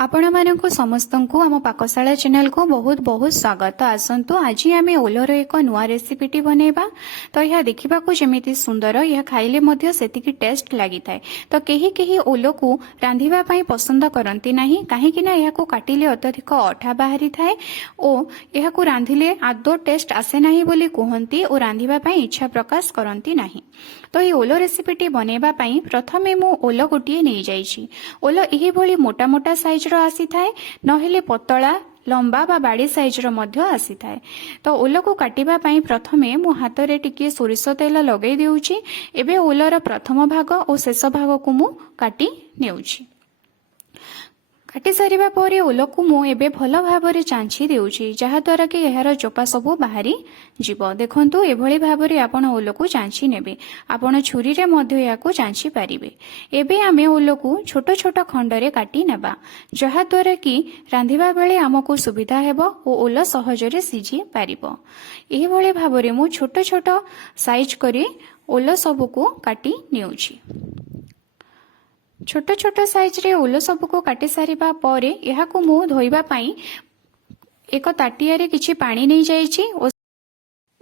आपण मानक समस्त को आम पाकशाला चैनल को बहुत बहुत स्वागत। आसतु आज आम ओलर एक नुआ रेसिपीटी बनैबा। तो यह देखा जमी सुंदर यह खाइले से टेस्ट लगी थाए। तो कहीं कहीं ओल को रांधिबा पई पसंद करती नहीं कहीं यह काटिले अत्यधिक अठा बाहरी थाए और यह रांधिले आदौ टेस्ट आसे नहीं बोली कहती और रांधिबा पई इच्छा प्रकाश करती नहीं। तो ये ओल रेसिपीटी बनैबा पई प्रथमे मु ओल गोटे नहीं जाइछि। ओल एही भली मोटा मोटा साइज रो आसी थाए नहेले पतला लंबा बा बाड़ी साइज रो मध्य आसी थाए। तो ओल को काटिबा पई प्रथमे मु हाथ रे टिके सोरिष तेल लगै देउछि। एबे ओलर प्रथम भाग और शेष भाग को मु काटी नेउछि। काटी सारिबा परे ओल को मु एबे भल भाबरे चांछि देउछि जहाद्वारा कि एहार चोपा सबु बाहरी जीव। देखंतु एभली भाबरे आपण ओल को चांछि नेबे। आपण छुरी रे मध्य याको चांछि पारिबे। एबे आमे ओल को छोट छोट खंड रे काटी नेबा जहाद्वारा कि रांधिबा बेले हमकु सुविधा हेबो ओ ओल सहजरे सिझी पारिबो। एभली भाबरे मु छोट छोट साइज करी ओल सबु को काटी नेउछि। छोट छोट साइज रे ओल सब को काटी सारिबा परे यहा को मु धोइबा पई एक ताटिया रे किछि पानी नै जाइछि।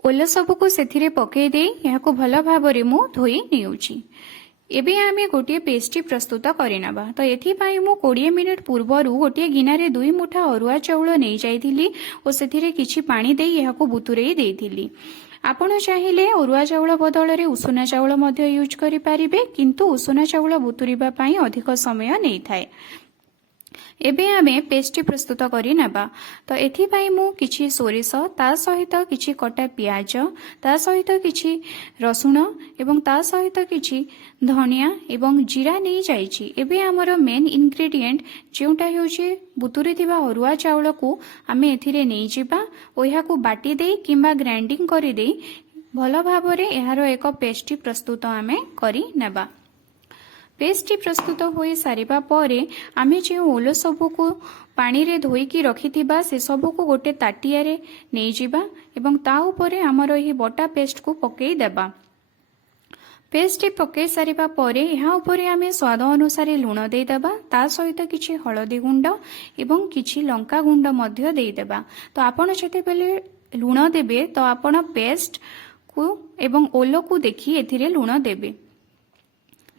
ओल सब को सेथिरे पकेई देई यहा को भल भाबरे मु धोई नेउछि। एबे आमे गोटे पेस्टी प्रस्तुत करिनाबा। तो एथि पई मु 20 मिनिट पूर्वरु गोटे गिनारे 2 मुठा अरुआ चाउल नै जाइथिली ओ सेथिरे किछि पानी देई यहा को बुतुरेई देइथिली। आपण चाहिए अरुआ चाउल बदल रे उषुना चाउल मध्य यूज करि पारिबे किंतु उषुना चाउल बुतुरिबा पई अधिक समय नै थाए। एबे आमे पेस्टी प्रस्तुत करि नेबा। तो एथि पई मु किछि सोरिष ता सहित किछि कटा प्याज ता सहित किछि रसुण एवं ता सहित किछि धनिया एवं जीरा नै जाइछि। एबे हमर मेन इंग्रेडिएंट जेउटा होछि बुतुरी थिबा अरुआ चाउल को आमे एथिरे नै जिबा ओ या को बाटी देई किंबा ग्राइंडिंग करि देई भल भाबरे एहारो एक पेस्टी प्रस्तुत आमे करि नेबा। पेस्टी प्रस्तुत होई सारिबा परे आमे जे ओल सबु को पानी रे धोई की रखिथिबा से सबु को गोटे ताटिया रे नै जिबा एवं ता ऊपरे हमर एही बटा पेस्ट को पकेई देबा। पेस्ट पकेई सारिबा परे यहाँ ऊपरे आमे स्वाद अनुसार लूण दे देबा ता सहित किछि हळदी गुंड एवं किछि लंका गुंड मध्य दे देबा। तो आपण जते बेले लूण देबे तो आपण पेस्ट को एवं ओल को देखि एथिरे लूण देबे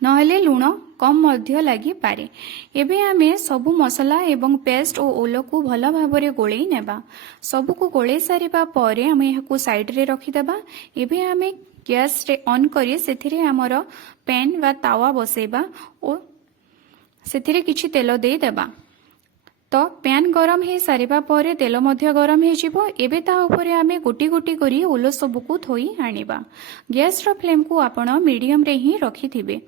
नहेले लूण कम मध्य लगी पारे। एबे आमे सबु मसला एवं पेस्ट और ओल को भल भाबरे गोळेई नेबा। सबु को गोळेई सारिबा परे आमे यहाकू साइड रे रखि देबा। एबे आमे गैस रे ऑन करी सेथिरे हमर पैन वा तावा बसेबा और सेथिरे किछि तेल दे देबा। तो पैन गरम हे सारिबा परे तेल मध्य गरम हे जिवो। एबे ता ऊपरे आमे गोटी गोटी करी ओल सबु को थोई आनिबा। गैस रो फ्लेम को आपण मीडियम रे ही रखिथिबे।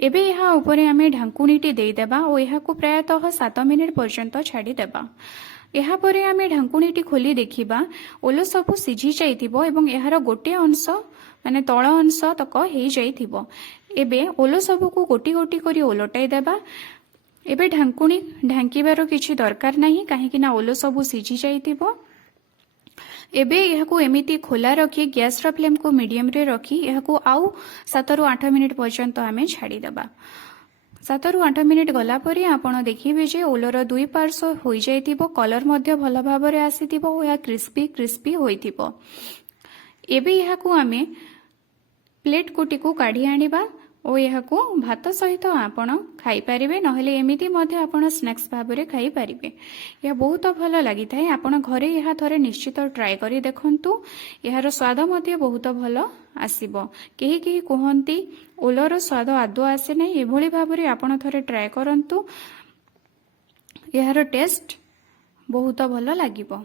एबे यहाँ ऊपरे आमे ढांकुनीटी दे देबा और यहा को प्रायतः 7 मिनिट पर्यंत छाड़ी देबा। यहाँ परे आमे ढांकुनीटी खोली देखिबा ओल सबु सिझी जाइथिबो एवं यार गोटे अंश माने तळ अंश तक हे जाइथिबो। एबे ओल सबु को गोटी गोटी करी ओलटाई देबा। एबे ढांकुनी ढांकीबार किछि दरकार नाही काहेकि ना ओल सबु सिझी जाइथिबो। एबे यहाकू एमिति खोला रखी गैस रो फ्लेम को मीडियम रे रखी यहाकू आउ 7 रु 8 मिनिट पर्यंत आमे छाड़ी देबा। 7 रु 8 मिनिट गला परे आपण देखिबे जे ओलर दुई पार्श्व होई जाइथिबो कलर मध्य भल भाबरे आसीथिबो या क्रिस्पी क्रिस्पी होइथिबो। एबे यहाकू आमे प्लेट कोटी को काढी आनिबा ओ यहाकू भात सहित आपण खाई पारिबे नहेले एमिति मध्य आपण स्नैक्स भाबरे खाई पारिबे। यह बहुत भल लागि थाए। आपण घरे यहा थरे निश्चित ट्राई करी देखंतु यार स्वाद मध्य बहुत भल आसीबो। केही केही कहंती ओलर स्वाद आदौ आसे नै एभली भाबरे आपण थरे ट्राई करंतु यार टेस्ट बहुत भल लागिबो।